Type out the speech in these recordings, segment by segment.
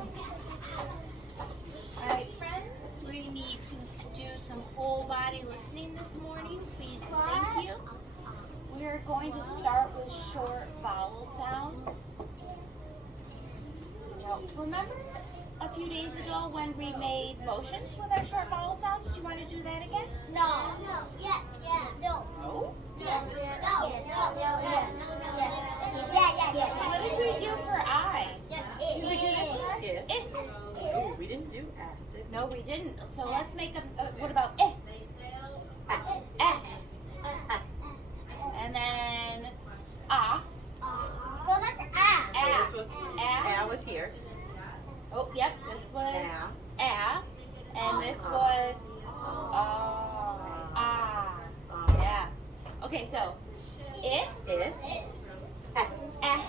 Alright friends, we need to do some whole body listening this morning. Please and thank you. We are going to start with short vowel sounds. Now, remember a few days ago when we made motions with our short vowel sounds? Do you want to do that again? No. No. Yes. Yes. No. No? Yes. No. Yes. No. Yes. Yeah. What did we do for I? Did we do this one? It. Oh, we didn't do at. No, we didn't. So let's make a, what about eh? Eh. And then ah. Well, that's ah. Ah. This was, Ah. was here. Oh, yep, this was ah. And this was ah. Yeah. Okay, so it, It. ah, ah,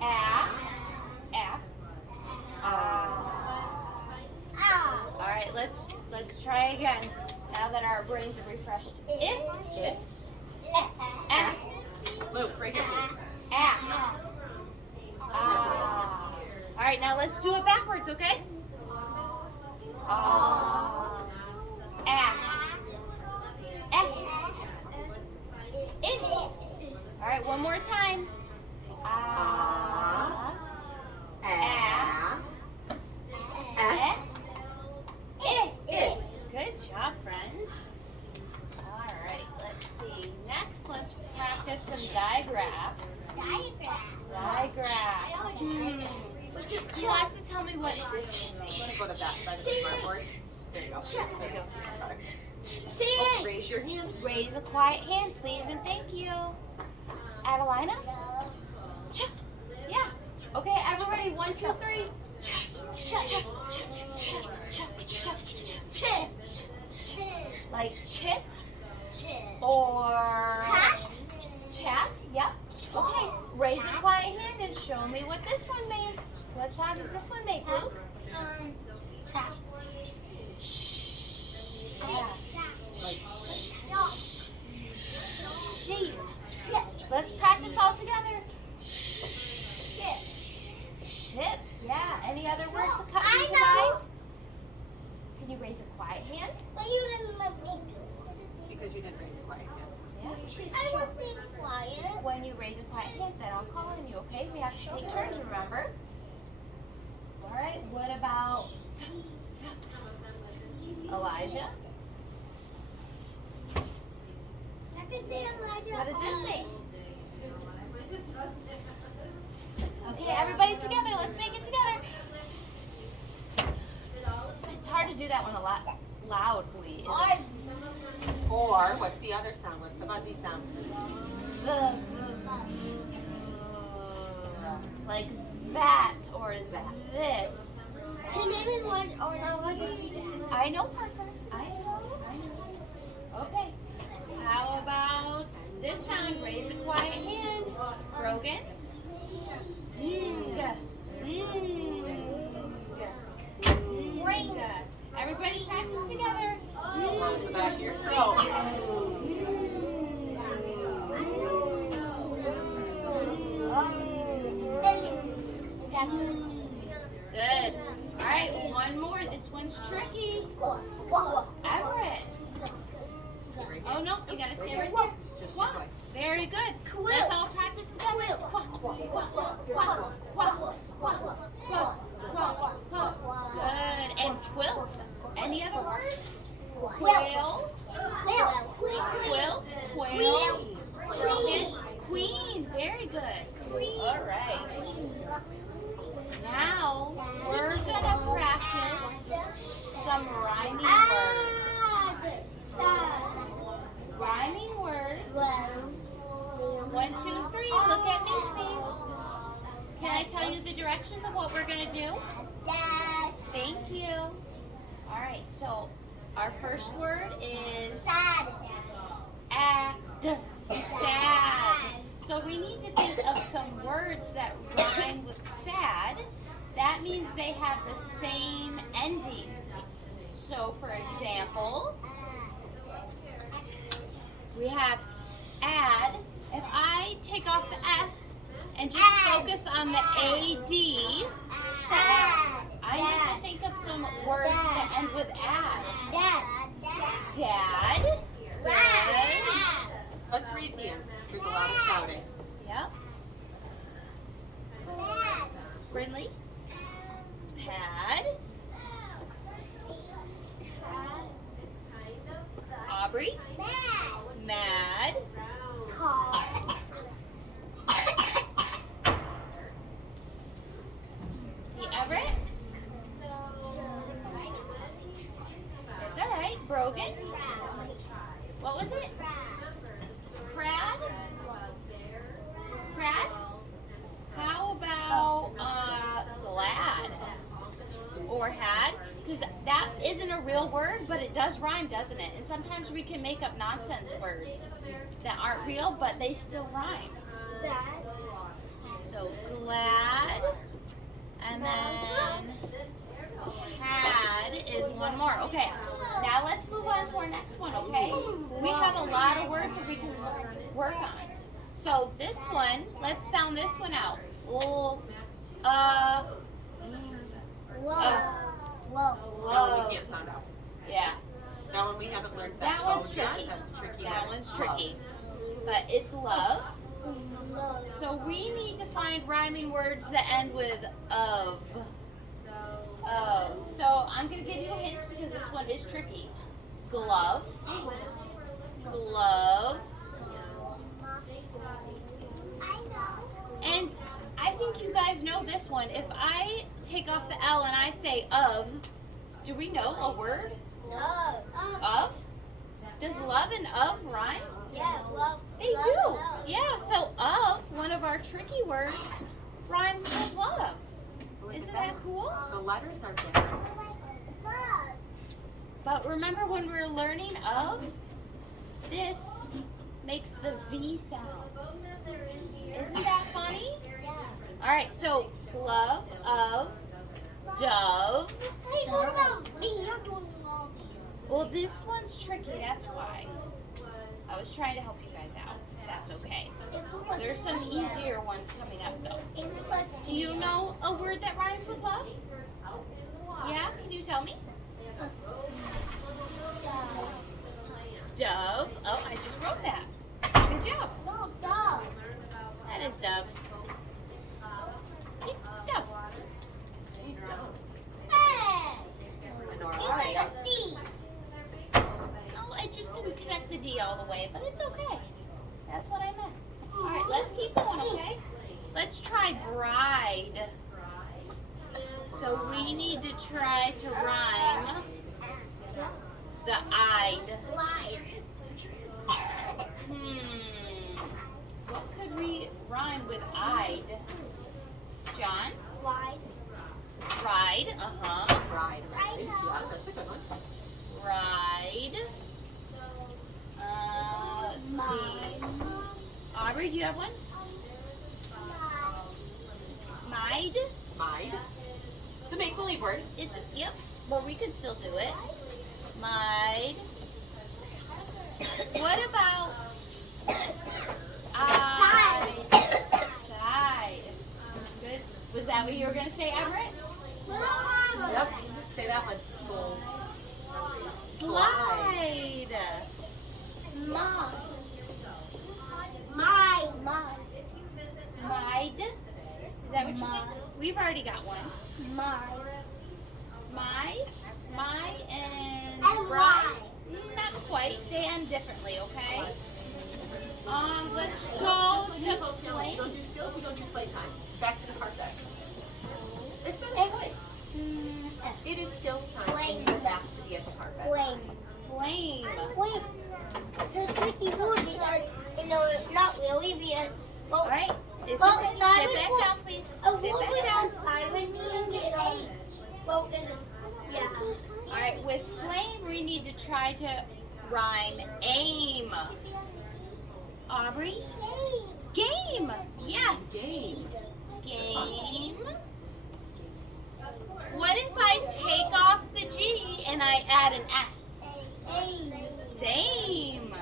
ah. Ah. All right, let's try again. Now that our brains are refreshed. It, It. ah, Luke, right here, please. ah, ah. All right, now let's do it backwards, okay? Ah, ah, it. All right, one more time. Ah, Ah. eh, it. It. Good job, friends. All right, let's see. Next, let's practice some digraphs. Digraphs. Who wants to tell me what this one Let's makes? go to that side of the smartboard. There you go. There you go. Oh, raise your hand. Raise a quiet hand, please, and thank you. Adelina? Ch. Yeah. Okay, everybody, 1, 2, 3. Ch. Like chip or chat. Yep. Okay, raise a quiet hand and show me what this one makes. What sound does this one make, Luke? Yeah. Sheep. Let's practice all together. Ship. Yeah. Any other words that come I to know. mind? Can you raise a quiet hand? But you didn't let me do Because you didn't raise your quiet hand. Yeah. it. I was being quiet. When you raise a quiet hand, then I'll call on you, okay? We have to take turns, remember? All right, what about Elijah? I can say Elijah. What does this say? Okay, everybody together. Let's make it together. It's hard to do that one a lot loudly. Or, what's the other sound? What's the fuzzy sound? Like that or this. Can you even watch or not watch I know, Parker. I know. Okay. How about this sound? Raise a quiet hand. Brogan. Ring. Everybody practice together. Close the back of your throat. Is that good? Good. All right, one more. This one's tricky. Everett. Oh no, you gotta stay right there. Just Quack. twice. Very good. Let's all practice together. Quack, quack, quack, quack, quack, quack. Good. And quilt. Any other words? Quail. Quilt. Quail. Queen. Very good. All right. Now we're gonna practice some rhyming words. Rhyming words. 1, 2, 3. Look at me, please. Can I tell you the directions of what we're gonna do? Thank you. All right. So our first word is sad. Sad. So we need to think of some words that rhyme with sad. That means they have the same ending. So for example, we have add. If I take off the S and just focus on the AD, words that end with ad? Dad. Dad. Good. Let's raise hands. There's a lot of shouting. Yep. Brindley. Pad. Aubrey. Mad. See Everett. It's all right. Brogan. What was it? Crad. Crad. How about glad or had? Because that isn't a real word, but it does rhyme, doesn't it? And sometimes we can make up nonsense words that aren't real, but they still rhyme. So glad, and then had is one more. Okay, now let's move on to our next one, okay? We have a lot of words we can work on. So this one, let's sound this one out. Whoa. No, we can't sound out. Yeah, Now, when we haven't learned that that one's code yet, tricky. that's a tricky That word. one's Love. tricky. But it's love. So we need to find rhyming words that end with of. Of. So I'm going to give you a hint because this one is tricky. Glove. Glove. And I think you guys know this one. If I take off the L and I say of, do we know a word? Of? Does love and of rhyme? They do. Yeah, so of, one of our tricky words, rhymes with love. Isn't that cool? The letters are different. But remember when we were learning of, this makes the V sound. Isn't that funny? All right, so glove, of, dove. Hey, what about me? You're doing all these. Well, this one's tricky, that's why. I was trying to help you guys out, if that's okay. There's some easier ones coming up, though. Do you know a word that rhymes with love? Yeah, can you tell me? Dove. Oh, I just wrote that. Good job. No, dog. That is dove. See, dove. Hey! I know our Give right. me a C. Oh, I just didn't connect the D all the way, but it's okay. That's what I meant. All right, let's keep going, okay? Let's try bride. So we need to try to rhyme the I'd. What could we rhyme with I'd? John? Wide. Ride. Uh-huh. Ride. Yeah, that's a good one. Ride. Let's see. Aubrey, do you have one? Mide? Mide. It's a make-believe word. It's, yep, but we could still do it. Mide. What about side? Good. Was that what you were going to say, Everett? Yep. Say that one. Soul. Slide. Mide. Is that what you said? We've already got one. My and And bride. Not quite. They end differently, okay? Let's go to We flame. don't do skills, we don't do playtime. Back to the carpet. It's not a place. It is skills time, and you're asked to be at the carpet. Flame. Wait. The tricky wood because, not really because, All right. It's Well, okay. Simon Sit back will- down, please. a Sit wood back without down. siren means H. Well, yeah. All right. With flame, we need to try to rhyme aim. Aubrey? Game. Yes. Game. Game. What if I take off the G and I add an S? Same.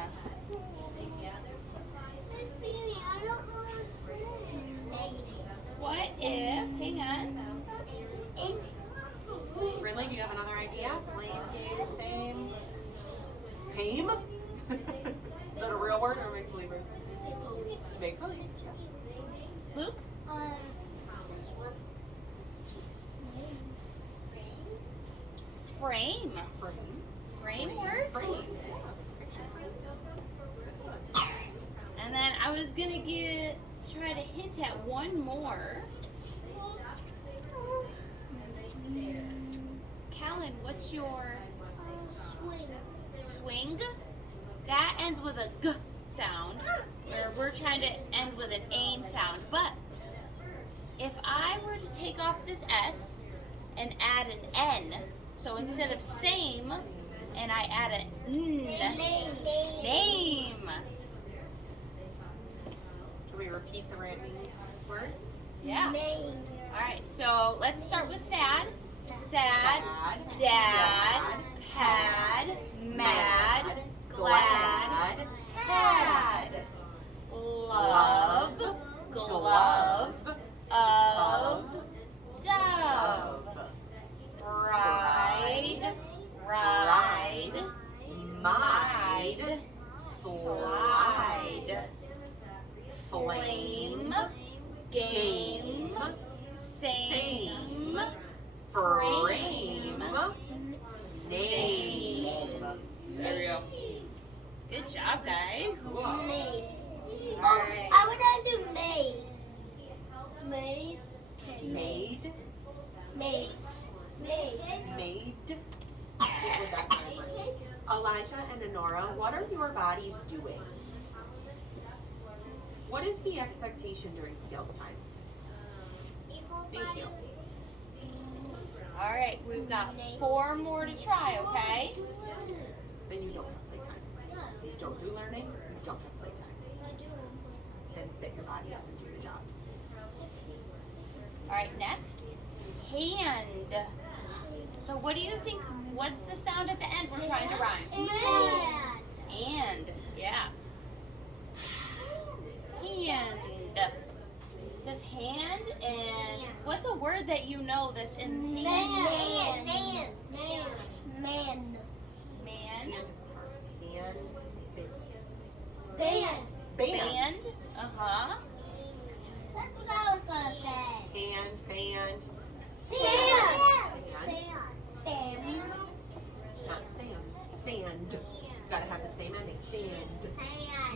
What if, hang on. Ridley, do you have another idea? Flame, game, same. Pame? Is that a real word or a make-believe word? Make-believe. Luke? This one. Frame. Frame. Frame works. Frame. And then I was gonna try to hint at one more. Callan, what's your Swing. swing? That ends with a g sound, where we're trying to end with an aim sound. But if I were to take off this S and add an N, so instead of same, and I add a N, name. Can we repeat the random words? Yeah. Name. All right, so let's start with sad. Sad, Sad, dad, pad, mad, glad, had, love, glove, of, dove, bride, ride, Mide, slide, flame, game, same, frame, name. There we go. Good job, guys. Made. Alright. I would like to made. Made. Made, Made. Made. made. What would that be? Elijah and Honora, what are your bodies doing? What is the expectation during skills time? Thank you. All right, we've got 4 more to try, okay? Then you don't have playtime. You don't do learning, you don't have playtime. Then sit your body up and do your job. All right, next, hand. So what do you think, what's the sound at the end we're trying to rhyme? And, yeah. Hand. Does hand and what's a word that you know that's in hand? Man. Man. Hand, Band. band. Band. Uh-huh. That's what I was gonna say. Hand, band, Sand. Sand. Not sand. Sand. It's got to have the same ending. Sand.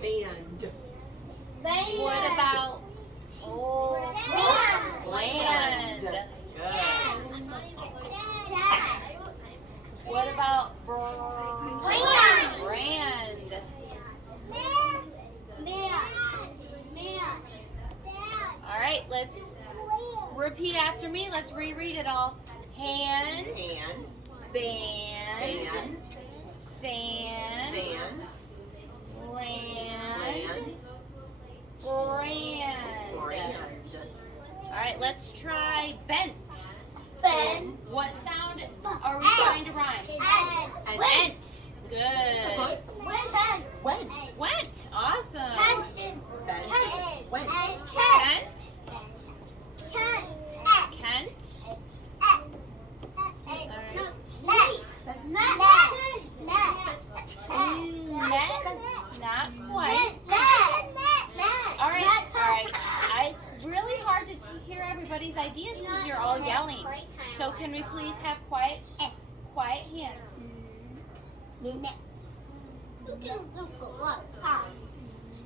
Band. What about land? Good. What about brand? All right, let's repeat after me. Let's reread it all. Hand, Hand, band, band, sand, sand, land, land, brand. brand. All right, let's try bent. Bent. What sound are we trying to rhyme? And Bent. Good. went. Went. Awesome. Bent. Went. Kent. Kent. Net. Not quite. All right. It's really hard to hear everybody's ideas because you're all yelling. So can we please have quiet hands?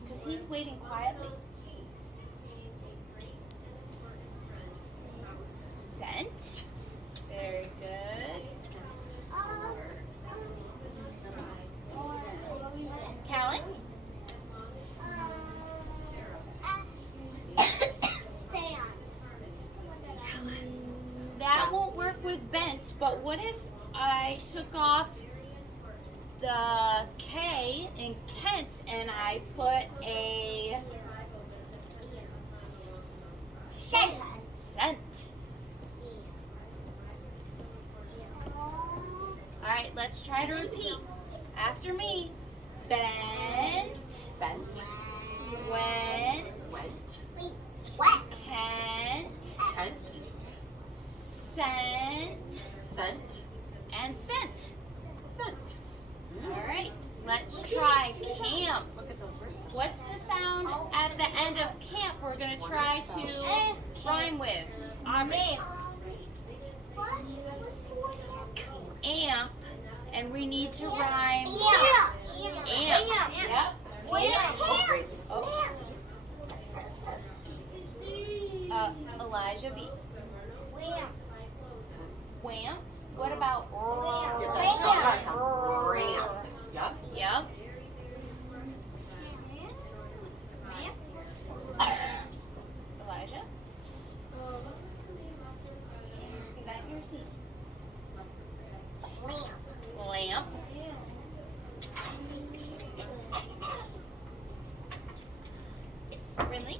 Because he's waiting quietly. Scent. Very good. Callan? That won't work with bent, but what if I took off the K in Kent and I put a scent? Alright, let's try to repeat. After me. Bent, Bent. went, Went. Kent, Kent. scent, Sent. and scent. Scent. All right, let's try camp. Look at those words. What's the sound at the end of camp we're going to try to rhyme with? Aubrey. Amp, and we need to rhyme. Amp. Yep. Oh. Elijah B. Wham. What about Get that star sound. Ramp. Yep. Yep. Elijah. Get back in your seats. Lamp. Brinley.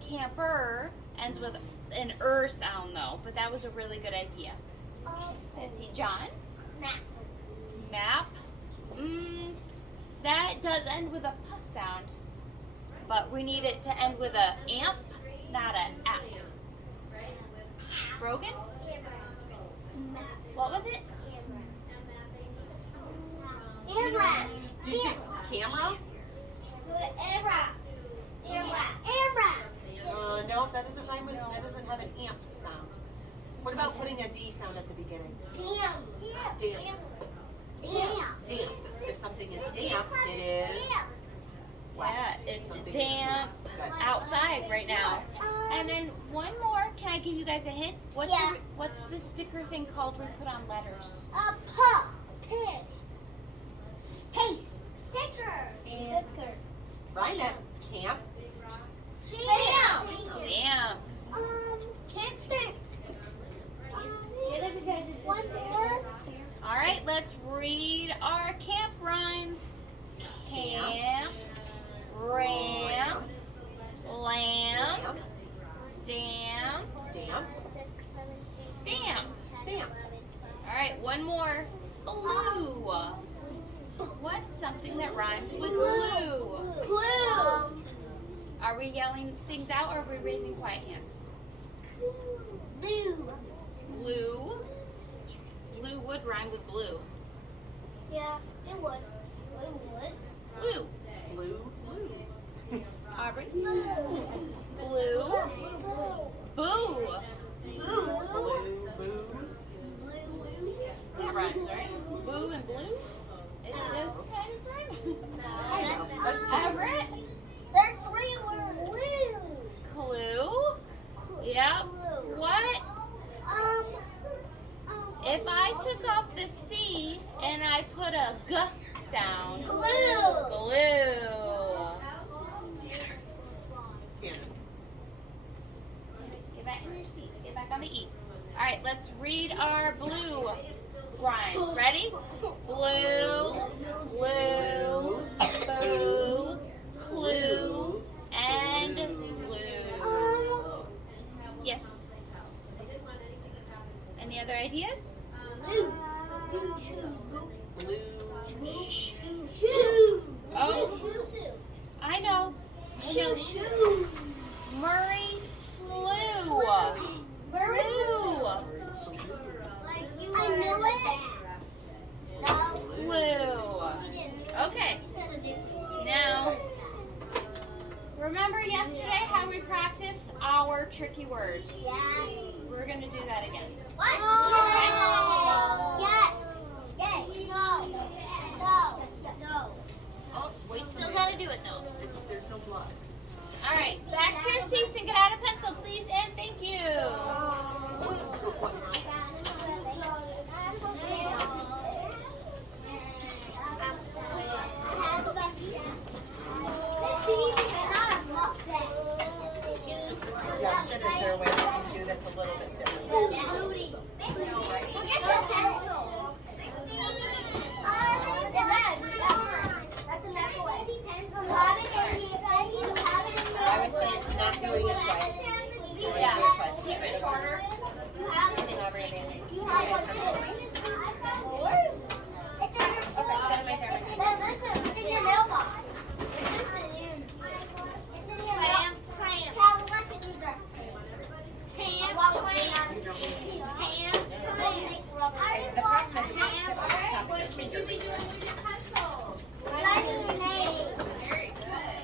Camper ends with an sound though, but that was a really good idea. Let's see, John. Map. That does end with a p sound, but we need it to end with a amp, not a app. Brogan. What was it? Did you say camera? No, that doesn't rhyme with. That doesn't have an amp sound. What about putting a D sound at the beginning? Damp. Damp. If something is damp, it is wet. Yeah, it's Something is damp Good. outside right now. And then one more. Can I give you guys a hint? What's the sticker thing called we put on letters? And rhyme it. Camp. Stamp. One more. All right, let's read our camp rhymes. Camp, ramp, lamp, damp, Damp. stamp. Stamp. All right, one more. Blue. What's something that rhymes with glue? Are we yelling things out or are we raising quiet hands? Blue. Blue would rhyme with blue. Yeah, it would. Blue. Blue. Aubrey. Blue. Boo. Blue. That rhymes, right? Boo and blue? It does kind of rhyme. I know. Let's do it. Everett. There's 3 words. Clue. Yep. What? If I took off the C and I put a G sound. Glue. Glue. Tanner. Get back in your seat. Get back on the E. All right, let's read our blue rhymes. Ready? Blue, blue, boo, clue, and blue. Yes. Any other ideas? Blue. Oh, I know. Murray flew. Flew. I knew it. No. Flew. He didn't. Okay. He said a different. Now, remember yesterday how we practiced our tricky words? Yeah. We're going to do that again. What? Yes. Yes. No. No. No. Oh, we still got to do it though. There's no blood. All right, back to your seats and get out a pencil, please, and thank you. Just a suggestion. Is there a way we can do this a little bit differently? I would say not doing it twice. Yeah, keep it shorter. Giving Aubrey a band-aid. It's in your mailbox. It's in your mailbox. Callie, what did you do? Crayon. don't need The problem is alright, what should you be doing with your pencils? Writing your name. Very good.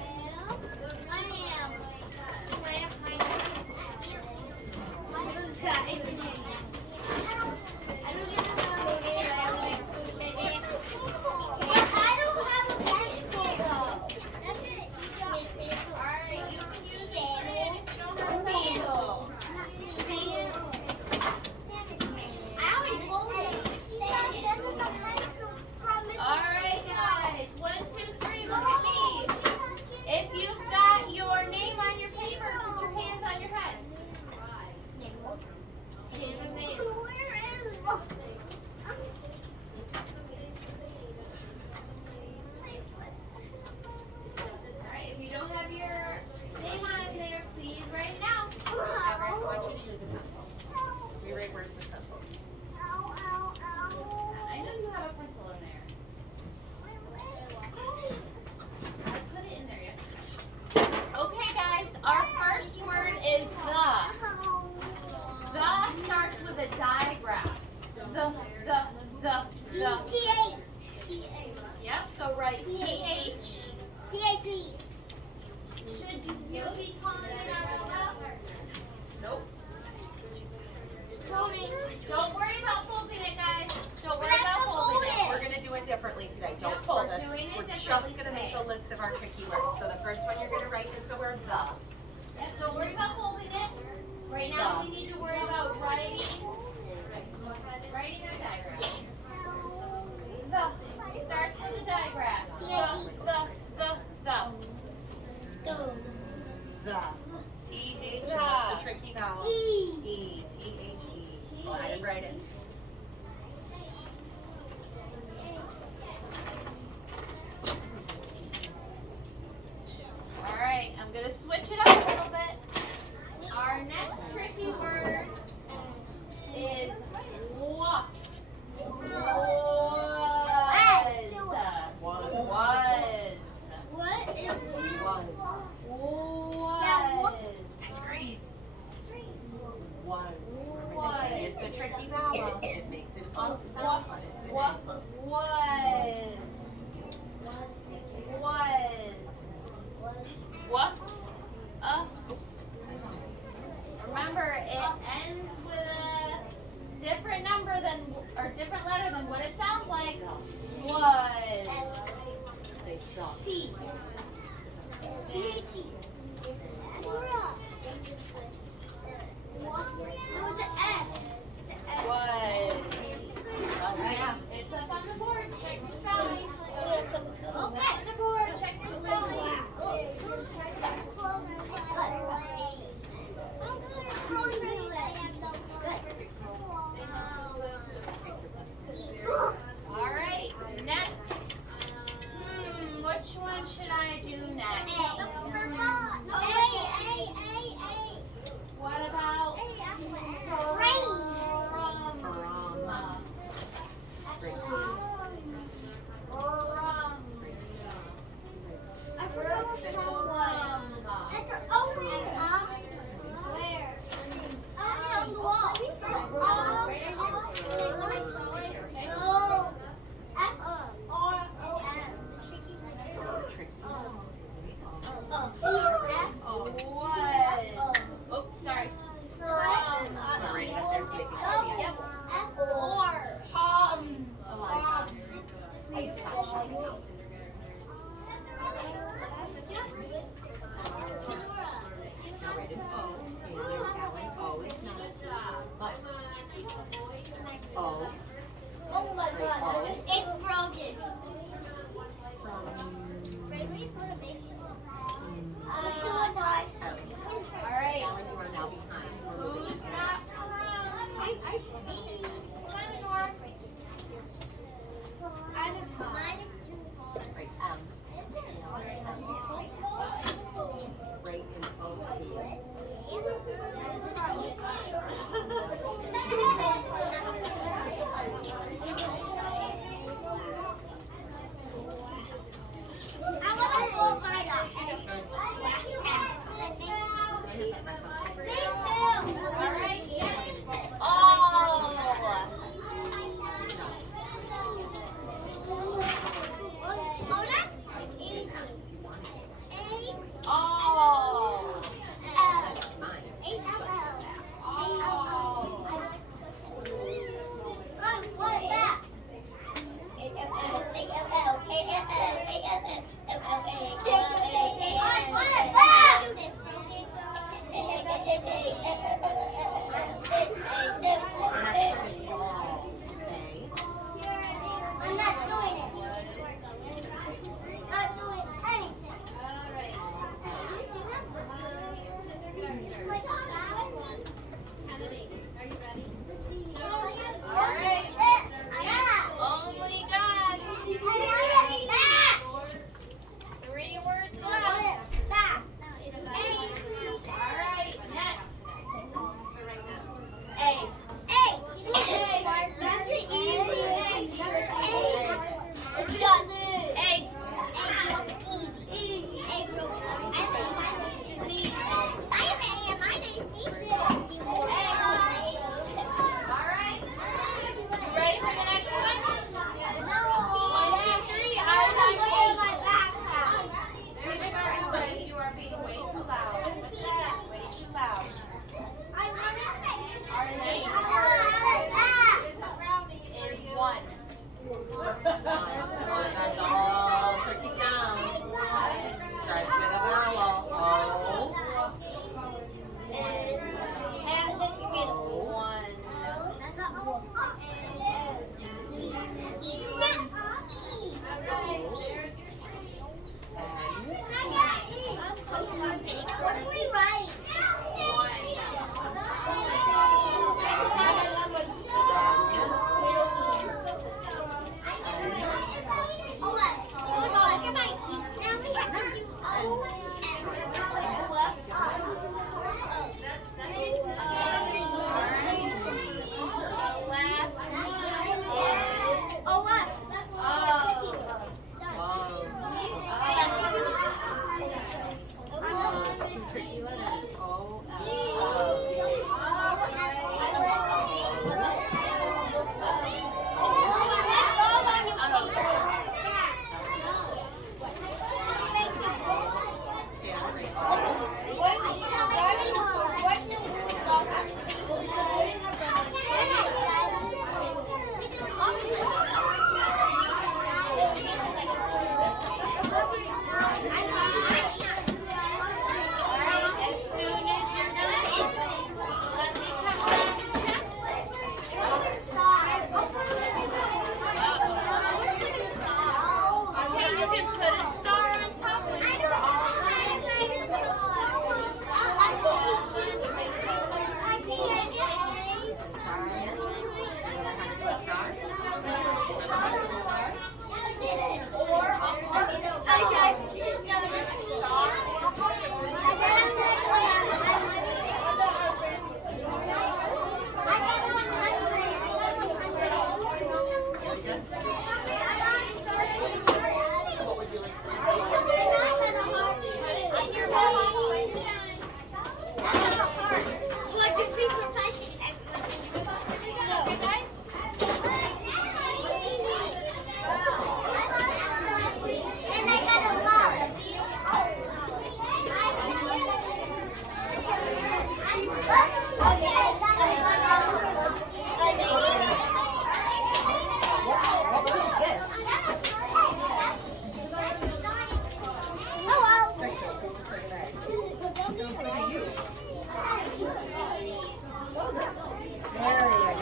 Alright, you can use it if you don't have a pencil. Alright guys, 1, 2, 3, look at me. If you've got your name on your paper, put your hands on your head. Alright, if you don't have your name on there, please write it down. I want you to use a pencil. Rewrite words with pencils. I know you have a pencil in there. Let's put it in there yesterday. Okay guys, our first word is the. The starts with a diagram. The. Yep, so write TH. Should you be calling it out loud? Nope. Don't worry about folding it, guys. Don't worry about folding it. We're going to do it differently today. Don't Yep, fold we're it. doing it We're differently just going to make today. a list of our tricky words. So the first one you're going to write is the word the. Yep, don't worry about folding it. Right now, we need to worry about writing a diagram. The starts with a diagram. The. The. T-H. And what's the tricky vowel? E. T-H-E. Go ahead and write it. Alright, I'm going to switch it up a little bit. Our next tricky word is what? That's great. Was. Remember, the K is the tricky vowel. It makes an up sound, but it's an Remember, it ends with a different number than, or different letter than what it sounds